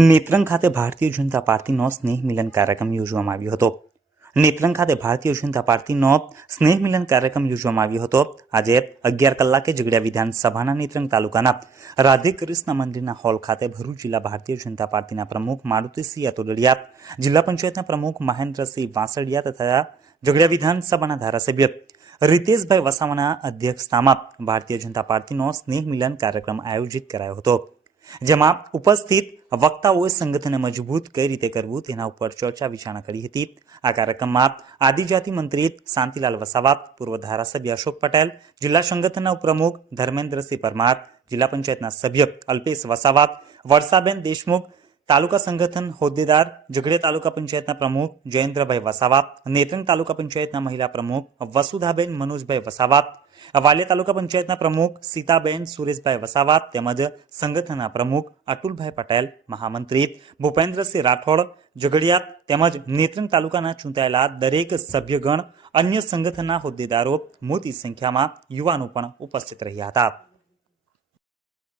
નેત્રંગ ખાતે ભારતીય જનતા પાર્ટીનો સ્નેહ મિલન કાર્યક્રમ યોજવામાં આવ્યો હતો. નેત્રંગ ખાતે ભારતીય જનતા પાર્ટીનો સ્નેહ મિલન કાર્યક્રમ યોજવામાં આવ્યો હતો. આજે અગિયાર કલાકે ઝઘડિયા વિધાનસભાના નેત્રંગ તાલુકાના રાધે કૃષ્ણ મંદિરના હોલ ખાતે ભરૂચ જિલ્લા ભારતીય જનતા પાર્ટીના પ્રમુખ મારુતિસિંહ યાતોડડિયા જિલ્લા પંચાયતના પ્રમુખ મહેન્દ્રસિંહ વાસળિયા તથા ઝઘડિયા વિધાનસભાના ધારાસભ્ય રીતેશભાઈ વસાવાના અધ્યક્ષતામાં ભારતીય જનતા પાર્ટીનો સ્નેહ મિલન કાર્યક્રમ આયોજિત કરાયો હતો. જેમાં ઉપસ્થિત વક્તાઓએ સંગઠનને મજબૂત કઈ રીતે કરવું તેના ઉપર ચર્ચા વિચારણા કરી હતી. આ કાર્યક્રમમાં આદિજાતિ મંત્રી શાંતિલાલ વસાવા, પૂર્વ ધારાસભ્ય અશોક પટેલ, જિલ્લા સંગઠનના ઉપપ્રમુખ ધર્મેન્દ્રસિંહ પરમાર, જિલ્લા પંચાયતના સભ્ય અલ્પેશ વસાવા વર્ષાબેન દેશમુખ તાલુકા સંગઠન હોદ્દેદાર, ઝઘડિયા તાલુકા પંચાયતના પ્રમુખ જયેન્દ્રભાઈ વસાવા નેત્રંગ તાલુકા પંચાયતના મહિલા પ્રમુખ વસુધાબેન મનોજભાઈ વસાવા, વાલિયા તાલુકા પંચાયતના પ્રમુખ સીતાબેન સુરેશભાઈ વસાવા તેમજ સંગઠનના પ્રમુખ અતુલભાઈ પટેલ, મહામંત્રી ભૂપેન્દ્રસિંહ રાઠોડ, ઝઘડિયા તેમજ નેત્રંગ તાલુકાના ચૂંટાયેલા દરેક સભ્યગણ અન્ય સંગઠનના હોદ્દેદારો મોટી સંખ્યામાં યુવાનો પણ ઉપસ્થિત રહ્યા હતા.